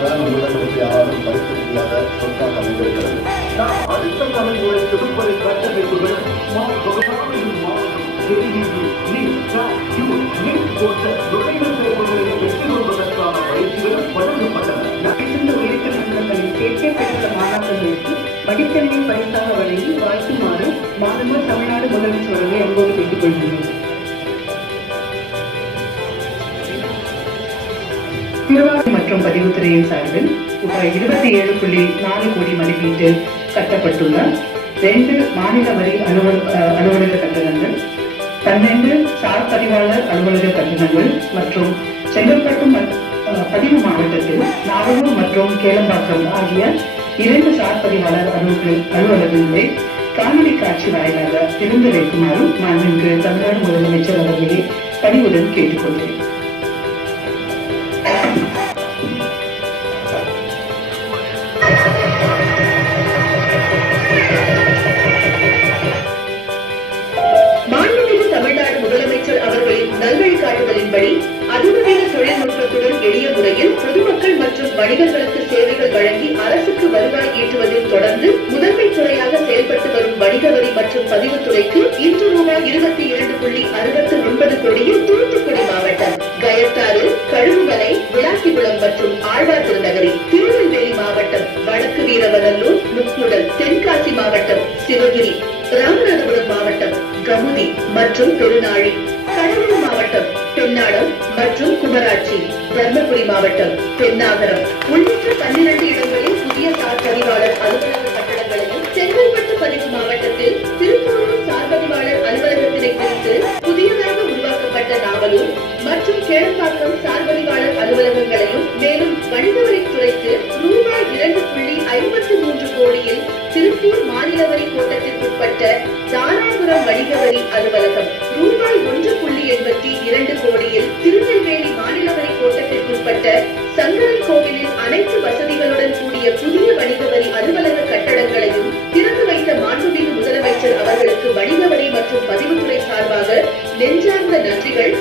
சரியான முதலமைப்பு யாரும் படிக்க முடியாத சொற்காக அமைந்திருக்கிறது. நாம் அடுத்த தலைமுறை திருப்பதி கட்டமைப்புகள் போன்ற நுழைவு தேர்வுகளில் வெற்றி கொள்வதற்கான பயிற்சிகளும் வழங்கப்பட்டன. உயர்கல்வி நிறுவனங்களில் சேர்க்கை பெற்றுள்ள மாணாக்கர்களுக்கு படித்தன்மை பரிசாக வழங்கி வாழ்த்துமாறு மாணவர் தமிழ்நாடு முதலமைச்சர் அவர்களை அன்போடு கேட்டுக் கொள்கிறோம். திருவாரூர் மற்றும் பதிவுத்துறையின் சார்பில் ரூபாய் 27.4 கோடி மதிப்பீட்டில் கட்டப்பட்டுள்ள 2 மாநில வரி அலுவலக கட்டடங்கள், 12 சார் பதிவாளர் அலுவலக கட்டடங்கள் மற்றும் செங்கல்பட்டு பதிவு மாவட்டத்தில் நாவலூர் மற்றும் கேளம்பாக்கம் ஆகிய 2 சார் பதிவாளர் அலுவலகங்களை காணொலி காட்சி வாயிலாக திறந்து வைக்குமாறும் மாண்புமிகு தமிழ்நாடு முதலமைச்சர் அவர்களை பணிவுடன் கேட்டுக்கொள்கிறேன். தமிழ்நாடு முதலமைச்சர் அவர்களின் நல்வழிகாட்டுதலின்படி அதிநவீன தொழில்நுட்பத்துடன் எளிய முறையில் பொதுமக்கள் மற்றும் வணிகர்களுக்கு சேவைகள் வழங்கி அரசுக்கு வருவாய் ஈட்டுவதில் தொடர்ந்து முதன்மை துறையாக செயல்பட்டு வரும் வணிக வரி மற்றும் பதிவுத்துறைக்கு இன்று ரூபாய் 22.69 கோடியில் தூத்துக்குடி மாவட்டம், கயத்தாறு, கழுகுமலை, விளாத்திகுளம் மற்றும் ஆழ்வார் திருநகரி, திருநெல்வேலி மாவட்டம், வடக்கு வீரவநல்லூர், முக்கூடல், தென்காசி மாவட்டம், சிவகிரி, ராமநாதபுரம் மாவட்டம், கமுதி மற்றும் பெருநாழி, கடலூர் மாவட்டம், பெண்ணாடம் மற்றும் குமராட்சி, தர்மபுரி மாவட்டம், பெண்ணாகரம் உள்ளிட்ட 12 இடங்களில் புதிய சார் பதிவாளர் அலுவலக கட்டடங்களையும், செங்கல்பட்டு பதிவு மாவட்டத்தில் திருப்பூரூர் சார் பதிவாளர் அலுவலகத்தினை குறித்து புதியதாக உருவாக்கப்பட்ட நாவலூர் மற்றும் கேளம்பாக்கம் சார் பதிவாளர் அலுவலகங்களையும், மேலும் வணிக வரித்துறைக்கு ரூபாய் 2.53 கோடியில் திருப்பூர் மாநில வரி கோட்டத்திற்குட்பட்ட தாராபுரம் வணிக வரி அலுவலகம், ரூபாய் 1.82 கோடியில் திருநெல்வேலி மாநில வரி கோட்டத்திற்குட்பட்ட சங்கரன் கோவிலில் அனைத்து வசதிகளுடன் கூடிய புதிய வணிக வரி அலுவலக கட்டடங்களையும் திறந்து வைத்த மாண்புமிகு முதலமைச்சர் அவர்களுக்கு வணிக வரி மற்றும் பதிவுத்துறை சார்பாக நெஞ்சார்ந்த நன்றிகள்